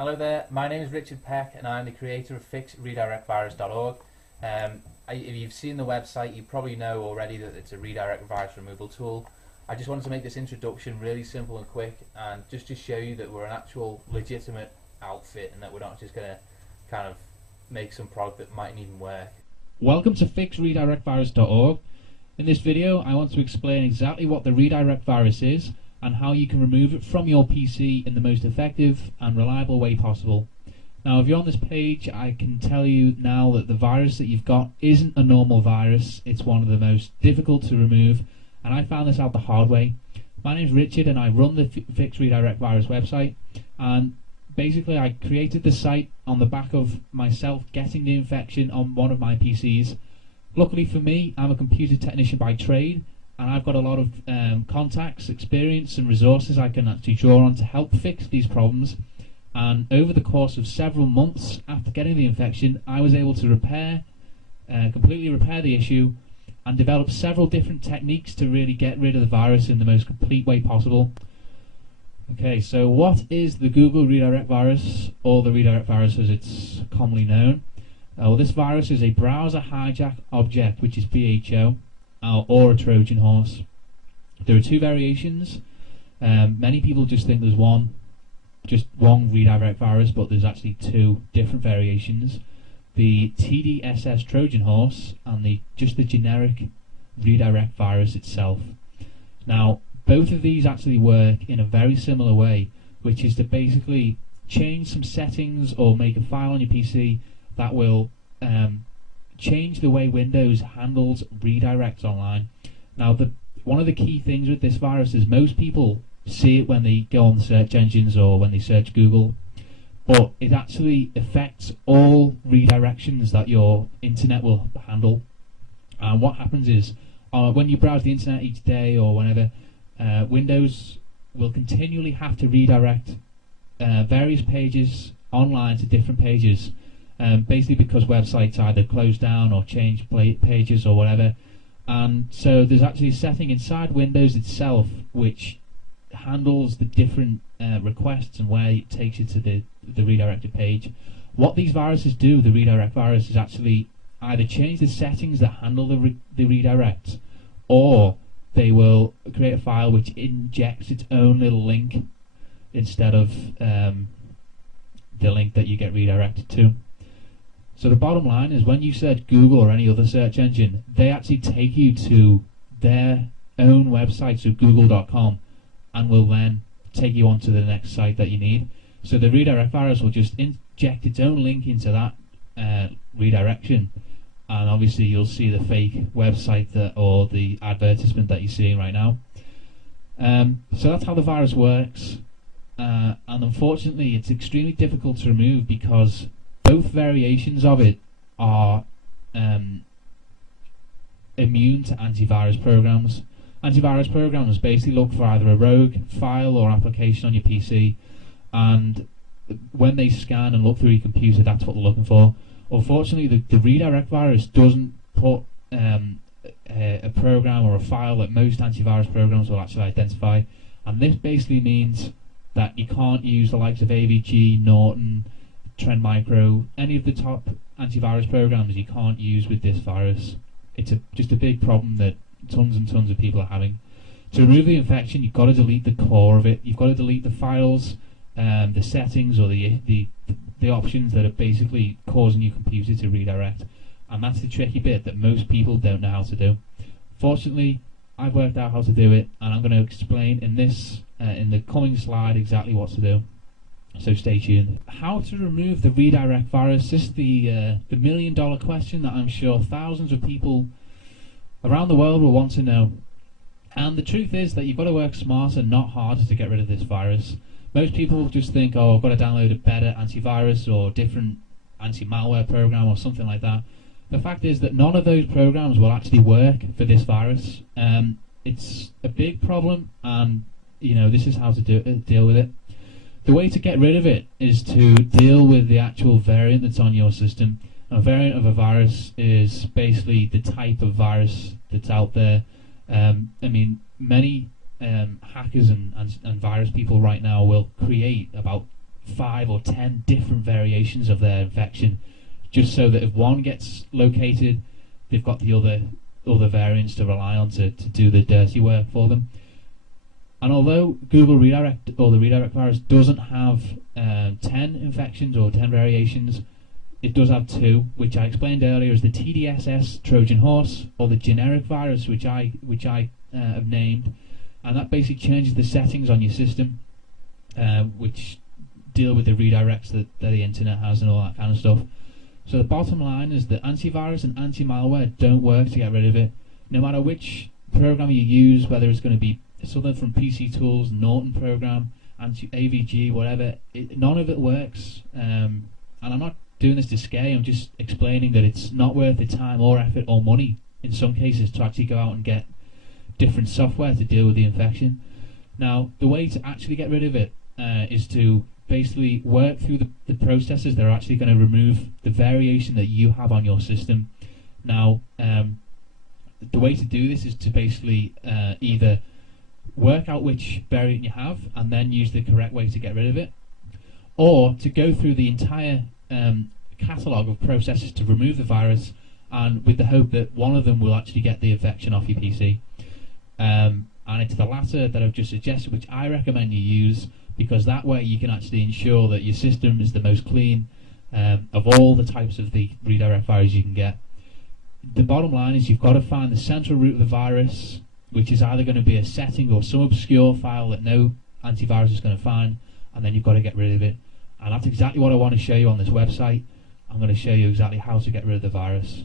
Hello there, my name is Richard Peck and I'm the creator of Virus.org. If you've seen the website, you probably know already that it's a redirect virus removal tool. I just wanted to make this introduction really simple and quick, and just to show you that we're an actual legitimate outfit and that we're not just going to kind of make some product that mightn't even work. Welcome to Virus.org. In this video I want to explain exactly what the redirect virus is and how you can remove it from your PC in the most effective and reliable way possible. Now if you're on this page, I can tell you now that the virus that you've got isn't a normal virus. It's one of the most difficult to remove, and I found this out the hard way. My name's Richard and I run the Fix Redirect Virus website, and basically I created the site on the back of myself getting the infection on one of my PCs. Luckily for me, I'm a computer technician by trade, and I've got a lot of contacts, experience and resources I can actually draw on to help fix these problems. And over the course of several months after getting the infection, I was able to completely repair the issue and develop several different techniques to really get rid of the virus in the most complete way possible. Okay, so what is the Google redirect virus, or the redirect virus as it's commonly known? Well, this virus is a browser hijack object, which is BHO, or a Trojan horse. There are two variations. Many people just think there's one redirect virus, but there's actually two different variations. The TDSS Trojan horse and just the generic redirect virus itself. Now, both of these actually work in a very similar way, which is to basically change some settings or make a file on your PC that will change the way Windows handles redirects online. Now, one of the key things with this virus is most people see it when they go on the search engines or when they search Google, but it actually affects all redirections that your internet will handle. And what happens is, when you browse the internet each day or whenever, Windows will continually have to redirect various pages online to different pages, basically because websites either close down or change pages or whatever. And so there's actually a setting inside Windows itself which handles the different requests and where it takes you to the redirected page. What these viruses do, the redirect virus, is actually either change the settings that handle the redirect, or they will create a file which injects its own little link instead of the link that you get redirected to. So the bottom line is, when you search Google or any other search engine, they actually take you to their own website, so google.com, and will then take you onto the next site that you need. So the redirect virus will just inject its own link into that redirection, and obviously you'll see the fake website or the advertisement that you're seeing right now. So that's how the virus works, and unfortunately it's extremely difficult to remove because both variations of it are immune to antivirus programs. Antivirus programs basically look for either a rogue file or application on your PC, and when they scan and look through your computer, that's what they're looking for. Unfortunately, the redirect virus doesn't put a program or a file that most antivirus programs will actually identify, and this basically means that you can't use the likes of AVG, Norton, Trend Micro, any of the top antivirus programs you can't use with this virus. It's just a big problem that tons and tons of people are having. To remove the infection, you've got to delete the core of it. You've got to delete the files, the settings, or the options that are basically causing your computer to redirect. And that's the tricky bit that most people don't know how to do. Fortunately, I've worked out how to do it, and I'm going to explain in the coming slide exactly what to do. So stay tuned. How to remove the redirect virus? This is the million-dollar question that I'm sure thousands of people around the world will want to know. And the truth is that you've got to work smarter, not harder, to get rid of this virus. Most people just think, oh, I've got to download a better antivirus or different anti-malware program or something like that. The fact is that none of those programs will actually work for this virus. It's a big problem, and this is how to deal with it. The way to get rid of it is to deal with the actual variant that's on your system. A variant of a virus is basically the type of virus that's out there. Many hackers and virus people right now will create about 5 or 10 different variations of their infection, just so that if one gets located, they've got the other variants to rely on to do the dirty work for them. And although Google Redirect, or the redirect virus, doesn't have 10 infections or 10 variations, it does have 2, which I explained earlier as the TDSS Trojan horse, or the generic virus, which I have named, and that basically changes the settings on your system, which deal with the redirects that the internet has and all that kind of stuff. So the bottom line is that antivirus and anti-malware don't work to get rid of it. No matter which program you use, whether it's going to be something from PC Tools, Norton program, AVG, whatever, none of it works. And I'm not doing this to scare you, I'm just explaining that it's not worth the time or effort or money in some cases to actually go out and get different software to deal with the infection. Now, the way to actually get rid of it is to basically work through the processes that are actually going to remove the variation that you have on your system. Now, the way to do this is to basically either work out which variant you have and then use the correct way to get rid of it, or to go through the entire catalogue of processes to remove the virus, and with the hope that one of them will actually get the infection off your PC. And it's the latter that I've just suggested, which I recommend you use, because that way you can actually ensure that your system is the most clean of all the types of the redirect virus you can get. The bottom line is you've got to find the central root of the virus, which is either going to be a setting or some obscure file that no antivirus is going to find, and then you've got to get rid of it. And that's exactly what I want to show you on this website. I'm going to show you exactly how to get rid of the virus.